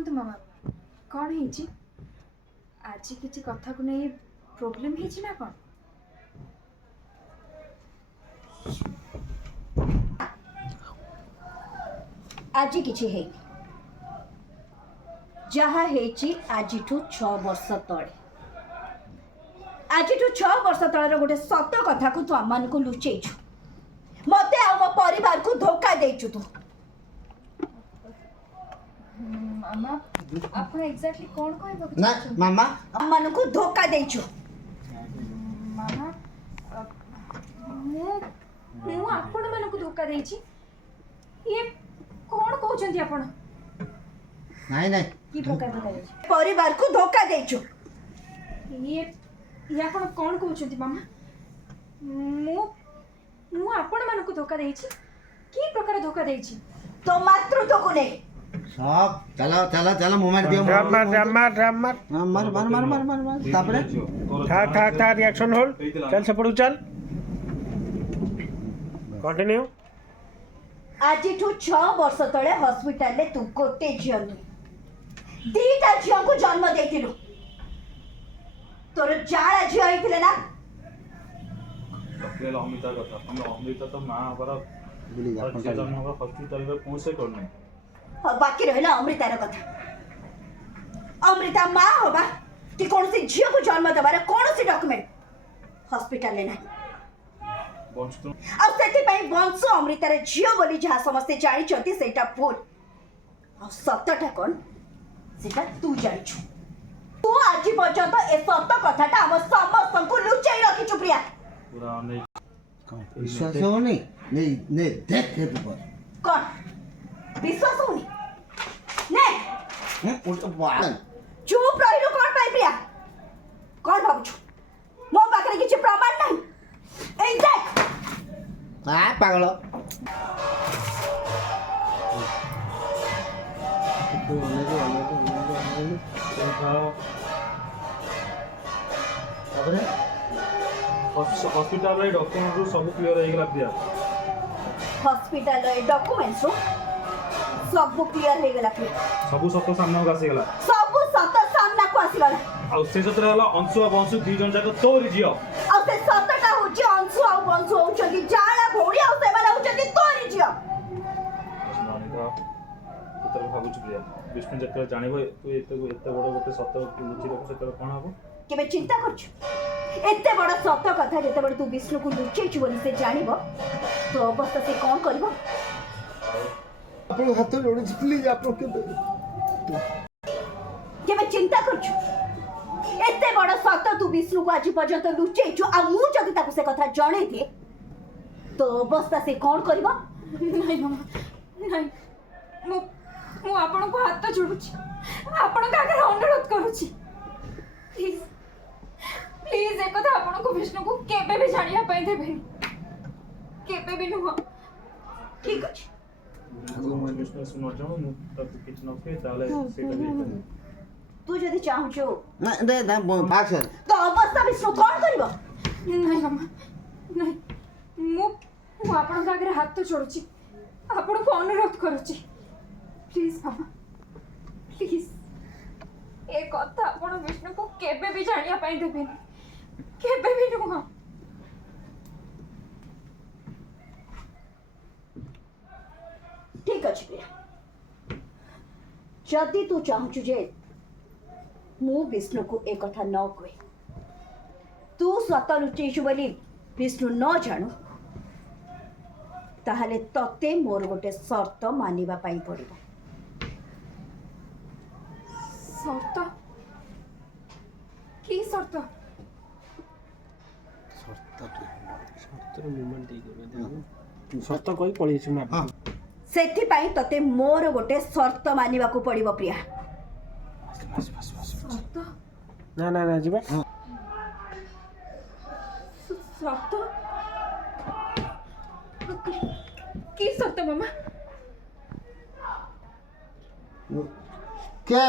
कहतु मामा कौन है आज किसी कथा को नहीं प्रोब्लेम है ना कौन आज किछि है जहा हेची आजिठू 6 वर्ष तले आजिठू 6 वर्ष तले गोटे सत कथा को तू आम को लुचेइछु मते आ मो परिवार को धोखा देइछु तू मामा आपन एग्जैक्टली कौन कहबो ना मामा आम को धोखा देइछु मामा मु आपण मन को धोखा देइछि ये कौन कहउछन्ती आपण नहीं नहीं की प्रकार धोखा देइछि परिवार को धोखा देइछु ये आपण कौन कहउछन्ती मामा मु मु आपण मन को धोखा देइछि की प्रकार धोखा देइछि तो मातृत्व को नहीं सब चलो चलो चलो मोमेंट दियो ड्रामा मार मार मार मार मार मार मार तापरे था रिएक्शन होल्ड चल सेपड़ू चल कंटिन्यू आजिठू 6 वर्ष तले हॉस्पिटल ले तू गोटे झियो नुहे दीटा झियो को जन्म देथिलु तोर जाड़ा झियो हेतिले ना पकेल अमृता कथा हम अमृता तो मां पर बुली जा बच्चे जन्म का हॉस्पिटल में पहुंचे करने और बाकी रहला अमृतार कथा अमृता मां होबा कि कौन सी झियो को जन्म देबार कौन सी डॉक्यूमेंट हॉस्पिटल ले नाही बंश तो और सेति पई वंश अमृतार झियो बोली जहा समस्त जानि चंती सेटा भूल और सत्यटा कोन सेटा तू जानि छु तू आज पर्यंत ए सत्य कथाटा हम समस्त को लुचाई रखी छु प्रिया पूरा नहीं विश्वास हो नहीं नहीं देख के तू कौन विश्वास होनी ने उठ बाल चुप रहिलो कौन पाई प्रिया कौन भाबु छु मो पाखरे किछि प्रमाण नहीं ए देख आ पागल तापरे हॉस्पिटल रे डॉक्यूमेंट सब क्लियर हो गला प्रिया हॉस्पिटल रे डॉक्यूमेंट्स सब क्लियर हो गला प्रिया सब सत्य सामने को आसी गला सब सत सामना को आसी गला आ से जतरे हला अंशु और वंशु दी जन जाक तोरी जियो आ से सतटा होची अंशु आ वंशु होचंदी जाड़ा भोड़ी आ से माने होचंदी तोरी जियो सुनानिका उतर भाबुच प्रिया विष्णु जतरे जानिबो तू एते बड़ गोटे सत्य लुचि रखो सेतर कोन हबो केबे चिंता करछु एते बड़ सत्य कथा जेते बड़ तू विष्णु को लुचेछु बोली से जानिबो तो अवस्था से कोन करबो अपन हाथ जोड़ी प्लीज आप लोग केबे चिंता करछु एते बड़ सत्य तू विष्णु को आज पर्यंत लुचेछु आ मु जदि ताको से कथा जणे दे तो अवस्था से कोन करबो नहीं मामा नहीं मु मु आपण को हाथ जोड़ुछि आपण का आगे अनुरोध करूछि प्लीज प्लीज एक कथा आपण को विष्णु को केबे भी जानिया पई देबे केबे भी नुह ठीक अछि मैं विष्णु सुन जाऊं मु तब किछ न के ताले सेटा भी तू जदि चाहछु ना दे ना भाग सर तो अवस्था विष्णु कोन करबो नहीं मामा नहीं मु मु आपण का आगे हाथ जोड़ुछि आपण को अनुरोध करूछि प्लीज मामा प्लीज एक कथा आपण विष्णु को केबे भी जानिया पई देबे केबे भी नुह ठीक अछि प्रिया जदि तू चाहछु जे मु विष्णु को एक कथा न कहे तू स्वतः लुचेछु बोली विष्णु न जानू ताहले तते मोर गोटे शर्त मानिबा पाई पड़िबो शर्त की शर्त सत कही पळेछु ना सेथि पाई तते मोर गोटे शर्त मानिबा को पड़िबो प्रिया शर्त ना ना ना जीवा शर्त की शर्त मामा क्या